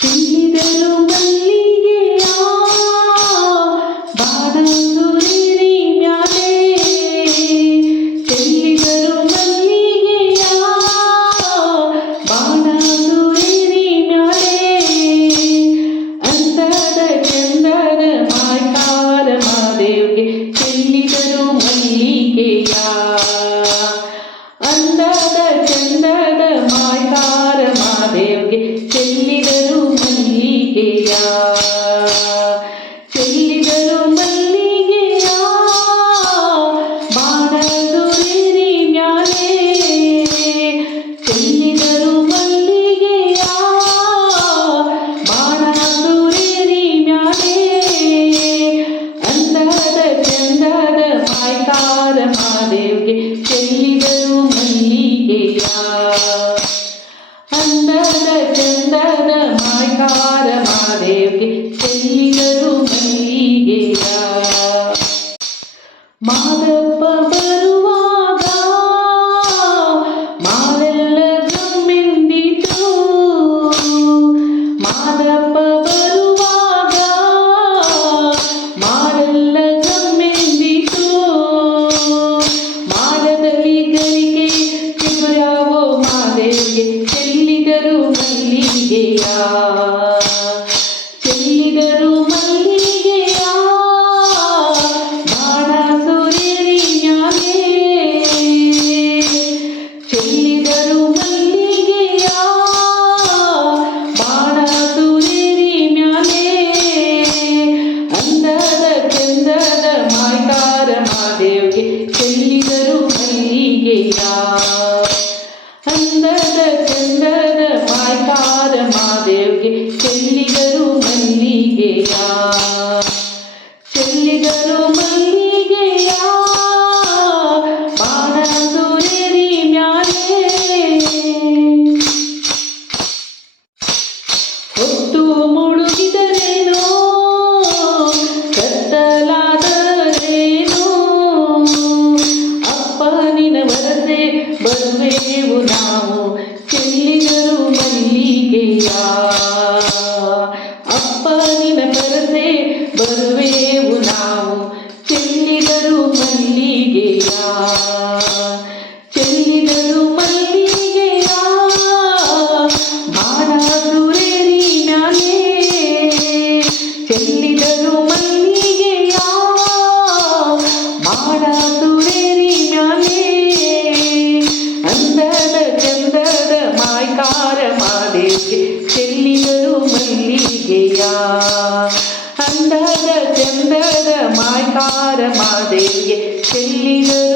ಚೆಲ್ಲಿದರು ಮಲ್ಲಿಗೆಯ ಬಾಣಸುರಿರಿ ಮ್ಯಾಲೆ, ಚೆಲ್ಲಿದರು ಮಲ್ಲಿಗೆಯ ಬಾಣಸುರಿರಿ ಮ್ಯಾಲೆ, ಅಂದದ ಚಂದದ ಮಾಯ್ಕಾರ ಮಾದೇವ್ಗೆ ಚೆಲ್ಲಿದರು ಮಲ್ಲಿಗೆಯ, ಅಂದದ ಚಂದದ ಮಾಯ್ಕಾರ ಮಾದೇವ್ಗೆ ಚೆಲ್ಲಿದರು ಮಲ್ಲಿಗೆಯ, ಚೆಲ್ಲಿದರು ಮಲ್ಲಿಗೆಯ ಬಾಣಸುರಿರಿ ಮ್ಯಾಲೆ, ಚೆಲ್ಲಿದರು ಮಲ್ಲಿಗೆಯ ಬಾಣಸುರಿರಿ ಮ್ಯಾಲೆ, ಅಂದದ ಚಂದದ ಮಾಯ್ಕಾರ ಮಾದೇವ್ಗೆ ಚೆಲ್ಲಿದರು ಮಲ್ಲಿಗೆಯ, ಅಂದದ ಚಂದದ ಮಾಯ್ಕಾರ ಮಾದೇವ್ಗೆ ಚೆಲ್ಲಿದರು ಮಲ್ಲಿಗೆಯ. ಮಾದಪ್ಪ ಬರುವಾಗ ಮಾಲೆಲ್ಲ ಗಮ್ಮೆಂದಿತು, ಮಾದಪ್ಪ ಬರುವಾಗ ಮಾಲೆಲ್ಲ ಗಮ್ಮೆಂದಿತು, ಮಾಲದಲ್ಲಿ ಗರಿಗೆ ಚಿಗುರ್ಯಾವೋ ಮಾದೇವ್ಗೆ ಚೆಲ್ಲಿದರು ಮಲ್ಲಿಗೆಯ, ಚೆಲ್ಲಿದರು ಮಲ್ಲಿಗೆಯ ಬಾಣಸುರಿರಿ ಮ್ಯಾಲೆ, ಚೆಲ್ಲಿದರು ಮಲ್ಲಿಗೆಯ ಬಾಣಸುರಿರಿ ಮ್ಯಾಲೆ, ಅಂದದ ಚಂದದ ಮಾಯ್ಕಾರ ಮಾದೇವ್ಗೆ ಚೆಲ್ಲಿದರು ಮಲ್ಲಿಗೆಯ, ಅಂದದ ಚಂದದ ಮಾಯ್ಕಾರ ಮಾದೇವ್ಗೆ ಚೆಲ್ಲಿದರು ಮಲ್ಲಿಗೆಯ, ಚೆಲ್ಲಿದರು ಮಲ್ಲಿಗೆಯ ಬಾಣಸುರಿರಿ ಮ್ಯಾಲೆ, ಹೊತ್ತು ಮುಳುಗಿದರೇನೋ ಕತ್ತಲಾದರೇನೋ, ಅಪ್ಪ ನಿನ ವರಸೆ ಬರುವೆವು ನಾವು ಚೆಲ್ಲಿದರು ಮಲ್ಲಿಗೆಯ, ಅಪ್ಪ ನಿನ ವರಸೆ ಬರುವೆವು ನಾವು ಚೆಲ್ಲಿದರು ಮಲ್ಲಿಗೆಯ, ಚೆಲ್ಲಿದರು ಮಲ್ಲಿಗೆಯ ಬಾಣಸುರಿರಿ ಮ್ಯಾಲೆ, ಚೆಲ್ಲಿದರು ಮಲ್ಲಿಗೆಯ ಬಾಣಸುರಿರಿ ಮ್ಯಾಲೆ, ಅಂದದ ಚಂದದ ಮಾಯ್ಕಾರ ಮಾದೇವ್ಗೆ ಚೆಲ್ಲಿದರು ಮಲ್ಲಿಗೆಯ, ಅಂದದ ಚಂದದ ಮಾಯ್ಕಾರ ಮಾದೇವ್ಗೆ ಚೆಲ್ಲಿದರು